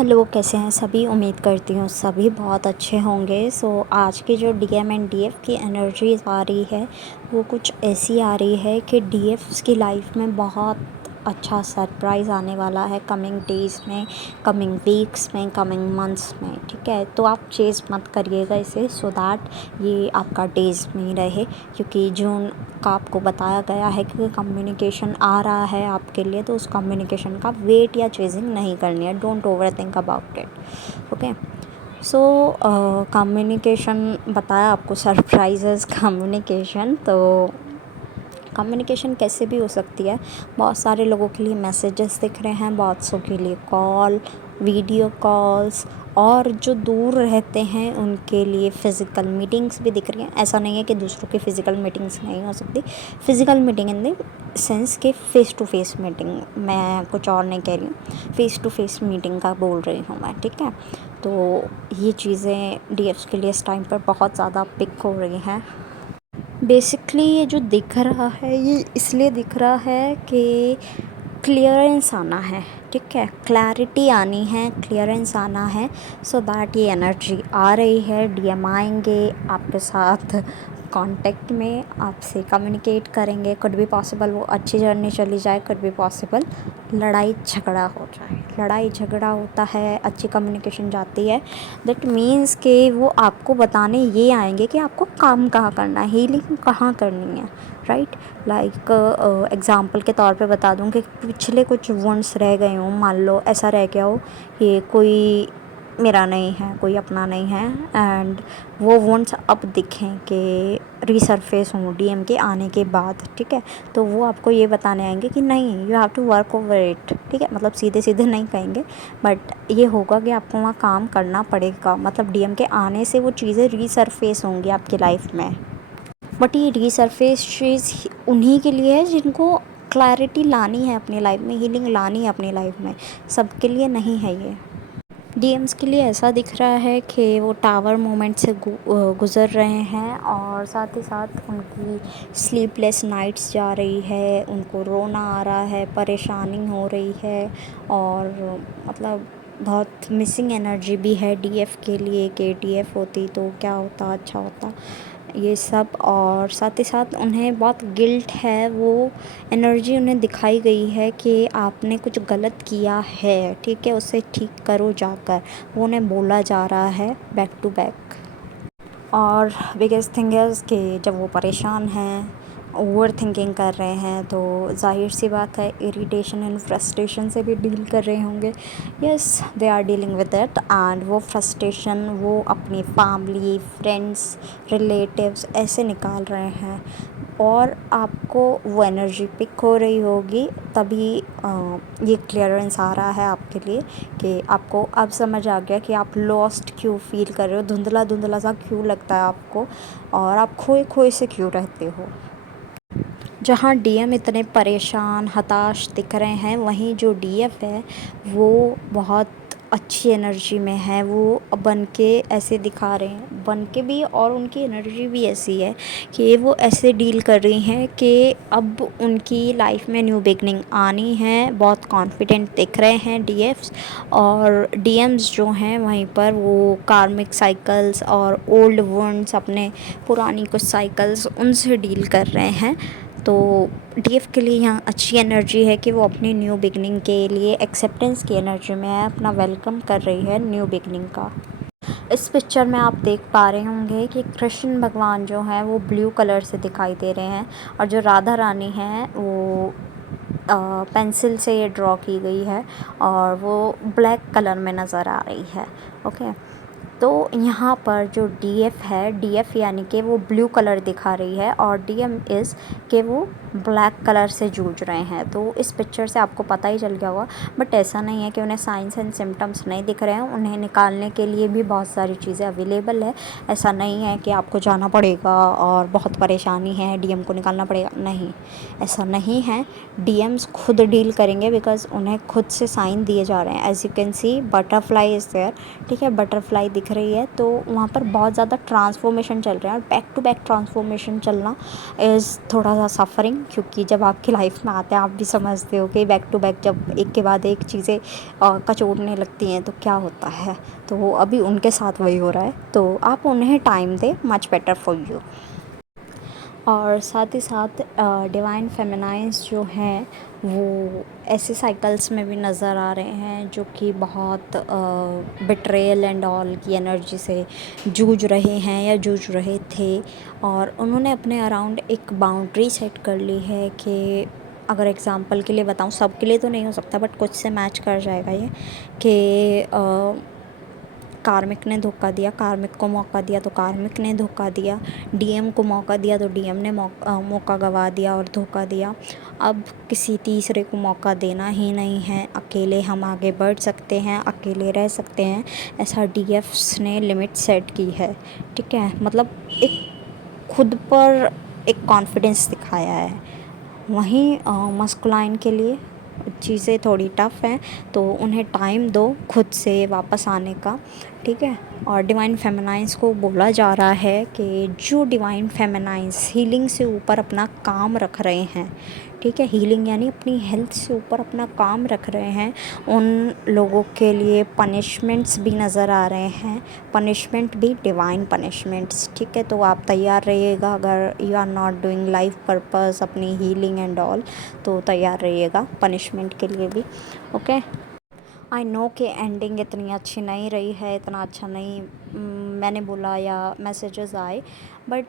Hello, कैसे हैं सभी। उम्मीद करती हूँ सभी बहुत अच्छे होंगे। आज की जो डीएम एंड डीएफ की एनर्जी आ रही है वो कुछ ऐसी आ रही है कि डीएफ्स की लाइफ में बहुत अच्छा सरप्राइज़ आने वाला है कमिंग डेज़ में, कमिंग वीक्स में, कमिंग मंथ्स में। ठीक है, तो आप चेज़ मत करिएगा इसे, सो दैट ये आपका डेज़ में ही रहे, क्योंकि जून का आपको बताया गया है कि कम्युनिकेशन आ रहा है आपके लिए, तो उस कम्युनिकेशन का वेट या चेजिंग नहीं करनी है। Don't over think about it. Okay, so communication बताया आपको, सरप्राइजेस कम्युनिकेशन। तो कम्युनिकेशन कैसे भी हो सकती है। बहुत सारे लोगों के लिए मैसेजेस दिख रहे हैं, बहुत सौ के लिए कॉल, वीडियो कॉल्स, और जो दूर रहते हैं उनके लिए फ़िज़िकल मीटिंग्स भी दिख रही हैं। ऐसा नहीं है कि दूसरों की फ़िज़िकल मीटिंग्स नहीं हो सकती। Physical meeting in the sense के फ़ेस टू फ़ेस मीटिंग, मैं कुछ और नहीं कह रही हूँ, फ़ेस टू फ़ेस मीटिंग का बोल रही हूँ मैं। ठीक है, तो ये चीज़ें डीएफ्स के लिए इस टाइम पर बहुत ज़्यादा पिक हो रही हैं। बेसिकली ये जो दिख रहा है ये इसलिए दिख रहा है कि क्लियरेंस आना है। ठीक है, क्लैरिटी आनी है, क्लियरेंस आना है, सो दैट ये एनर्जी आ रही है। डीएम आएंगे आपके साथ कांटेक्ट में, आपसे कम्युनिकेट करेंगे। कुड भी पॉसिबल वो अच्छी जर्नी चली जाए, कुड भी पॉसिबल लड़ाई झगड़ा हो जाए। लड़ाई झगड़ा होता है, अच्छी कम्युनिकेशन जाती है, दैट मीन्स कि वो आपको बताने ये आएंगे कि आपको काम कहाँ करना है, हीलिंग कहाँ करनी है। राइट, लाइक एग्ज़ाम्पल के तौर पे बता दूँ कि पिछले कुछ वुंड्स रह गए हों, मान लो ऐसा रह गया हो कि कोई मेरा नहीं है, कोई अपना नहीं है, एंड वो वुंड्स अब दिखें कि रीसरफेस हों डीएम के आने के बाद। ठीक है, तो वो आपको ये बताने आएंगे कि नहीं, you have to work over it. ठीक है, मतलब सीधे सीधे नहीं कहेंगे, बट ये होगा कि आपको वहाँ काम करना पड़ेगा। मतलब डीएम के आने से वो चीज़ें रीसरफेस होंगी आपकी लाइफ में। बट ये रीसरफेस चीज़ उन्हीं के लिए है जिनको क्लैरिटी लानी है अपनी लाइफ में, हीलिंग लानी है अपनी लाइफ में। सबके लिए नहीं है ये। डीएम्स के लिए ऐसा दिख रहा है कि वो टावर मोमेंट से गुज़र रहे हैं, और साथ ही साथ उनकी स्लीपलेस नाइट्स जा रही है, उनको रोना आ रहा है, परेशानी हो रही है, और मतलब बहुत मिसिंग एनर्जी भी है डीएफ के लिए कि डीएफ होती तो क्या होता, अच्छा होता, ये सब। और साथ ही साथ उन्हें बहुत गिल्ट है, वो एनर्जी उन्हें दिखाई गई है कि आपने कुछ गलत किया है। ठीक है, उसे ठीक करो जाकर, वो उन्हें बोला जा रहा है बैक टू बैक। और बिगेस्ट थिंग इज़ कि जब वो परेशान हैं, ओवर थिंकिंग कर रहे हैं, तो जाहिर सी बात है इरिटेशन एंड फ्रस्ट्रेशन से भी डील कर रहे होंगे। Yes, they are dealing with it, and वो फ्रस्ट्रेशन वो अपनी फैमिली, फ्रेंड्स, रिलेटिव्स ऐसे निकाल रहे हैं, और आपको वो एनर्जी पिक हो रही होगी। तभी ये क्लियरेंस आ रहा है आपके लिए कि आपको अब समझ आ गया कि आप लॉस्ट क्यों फील कर रहे हो, धुंधला धुंधला सा क्यों लगता है आपको, और आप खोए खोए से क्यों रहते हो। जहाँ डीएम इतने परेशान, हताश दिख रहे हैं, वहीं जो डीएफ है वो बहुत अच्छी एनर्जी में है। वो बन के ऐसे दिखा रहे हैं, बन के भी, और उनकी एनर्जी भी ऐसी है कि वो ऐसे डील कर रही हैं कि अब उनकी लाइफ में न्यू बिगनिंग आनी है। बहुत कॉन्फिडेंट दिख रहे हैं डीएफ्स, और डीएम्स जो हैं वहीं पर वो कार्मिक साइकिल्स और ओल्ड वुंड्स, अपने पुरानी कुछ साइकिल्स, उनसे डील कर रहे हैं। तो डीएफ के लिए यहाँ अच्छी एनर्जी है कि वो अपनी न्यू बिगनिंग के लिए एक्सेप्टेंस की एनर्जी में है, अपना वेलकम कर रही है न्यू बिगनिंग का। इस पिक्चर में आप देख पा रहे होंगे कि कृष्ण भगवान जो हैं वो ब्लू कलर से दिखाई दे रहे हैं, और जो राधा रानी हैं वो पेंसिल से ड्रॉ की गई है, और वो ब्लैक कलर में नज़र आ रही है। ओके, तो यहाँ पर जो डीएफ है, डीएफ यानी कि वो ब्लू कलर दिखा रही है, और डीएम इज़ कि वो ब्लैक कलर से जूझ रहे हैं। तो इस पिक्चर से आपको पता ही चल गया होगा, बट ऐसा नहीं है कि उन्हें साइंस एंड सिम्टम्स नहीं दिख रहे हैं। उन्हें निकालने के लिए भी बहुत सारी चीज़ें अवेलेबल है। ऐसा नहीं है कि आपको जाना पड़ेगा और बहुत परेशानी है, डीएम को निकालना पड़ेगा, नहीं, ऐसा नहीं है। डीएम्स खुद डील करेंगे, बिकॉज उन्हें खुद से साइन दिए जा रहे हैं। As you can see butterfly is there. ठीक है, बटरफ्लाई दिख रही है, तो वहाँ पर बहुत ज़्यादा ट्रांसफॉर्मेशन चल रहा है, और बैक टू बैक ट्रांसफॉर्मेशन चलना इज़ थोड़ा सा सफरिंग, क्योंकि जब आपकी लाइफ में आते हैं आप भी समझते हो कि बैक टू बैक जब एक के बाद एक चीज़ें कचोटने लगती हैं तो क्या होता है। तो अभी उनके साथ वही हो रहा है, तो आप उन्हें टाइम दें, मच बेटर फॉर यू। और साथ ही साथ डिवाइन फेमिनाइन्स जो हैं वो ऐसे साइकिल्स में भी नज़र आ रहे हैं जो कि बहुत बिट्रेयल एंड ऑल की एनर्जी से जूझ रहे हैं या जूझ रहे थे, और उन्होंने अपने अराउंड एक बाउंड्री सेट कर ली है कि अगर एग्ज़ाम्पल के लिए बताऊँ, सब के लिए तो नहीं हो सकता बट कुछ से मैच कर जाएगा ये, कि कार्मिक ने धोखा दिया, कार्मिक को मौका दिया तो कार्मिक ने धोखा दिया, डीएम को मौका दिया तो डीएम ने मौका गवा दिया और धोखा दिया। अब किसी तीसरे को मौका देना ही नहीं है, अकेले हम आगे बढ़ सकते हैं, अकेले रह सकते हैं, ऐसा डीएफ्स ने लिमिट सेट की है। ठीक है, मतलब एक खुद पर एक कॉन्फिडेंस दिखाया है। वहीं मस्कुलाइन के लिए चीज़ें थोड़ी टफ़ हैं, तो उन्हें टाइम दो खुद से वापस आने का। ठीक है, और डिवाइन फेमिनाइन्स को बोला जा रहा है कि जो डिवाइन फेमिनाइन्स हीलिंग से ऊपर अपना काम रख रहे हैं, ठीक है, हीलिंग यानी अपनी हेल्थ से ऊपर अपना काम रख रहे हैं, उन लोगों के लिए पनिशमेंट्स भी नज़र आ रहे हैं, पनिशमेंट भी डिवाइन पनिशमेंट्स। ठीक है, तो आप तैयार रहिएगा, अगर you are not doing life purpose अपनी हीलिंग एंड ऑल, तो तैयार रहिएगा पनिशमेंट के लिए भी। ओके, आई नो कि एंडिंग इतनी अच्छी नहीं रही है, इतना अच्छा नहीं मैंने बोला या मैसेजेस आए, बट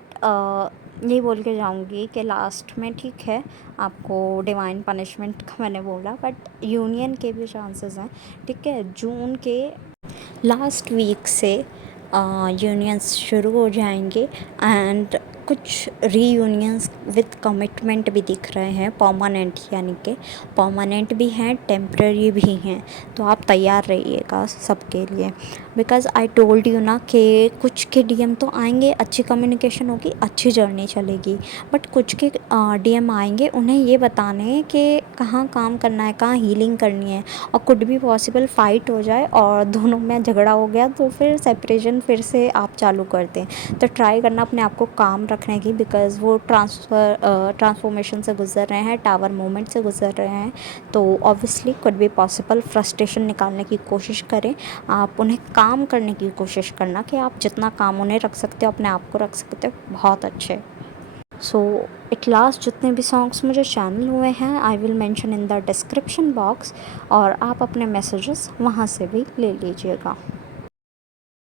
ये बोल के जाऊँगी कि लास्ट में ठीक है आपको डिवाइन पनिशमेंट का मैंने बोला, बट यूनियन के भी चांसेस हैं। ठीक है, जून के लास्ट वीक से यूनियंस शुरू हो जाएंगे, एंड कुछ रीयूनियंस विद कमिटमेंट भी दिख रहे हैं, परमानेंट यानी कि परमानेंट भी हैं, टेम्प्रेरी भी हैं, तो आप तैयार रहिएगा सबके लिए। बिकॉज़ आई टोल्ड यू ना कि कुछ के डीएम तो आएंगे, अच्छी कम्युनिकेशन होगी, अच्छी जर्नी चलेगी, बट कुछ के डीएम आएंगे उन्हें ये बताने कि कहाँ काम करना है, कहाँ हीलिंग करनी है, और कुड भी पॉसिबल फाइट हो जाए और दोनों में झगड़ा हो गया तो फिर सेपरेशन फिर से आप चालू कर दें। तो ट्राई करना अपने आप को काम रखने की, बिकॉज़ वो ट्रांसफॉर्मेशन से गुज़र रहे हैं, टावर मोमेंट से गुज़र रहे हैं, तो ऑब्वियसली कुड भी पॉसिबल फ्रस्ट्रेशन निकालने की कोशिश करें, आप उन्हें काम करने की कोशिश करना कि आप जितना काम उन्हें रख सकते हो अपने आप को रख सकते हो, बहुत अच्छे। सो एट लास्ट जितने भी सॉन्ग्स मुझे चैनल हुए हैं I will mention in the description box, और आप अपने मैसेजेस वहाँ से भी ले लीजिएगा।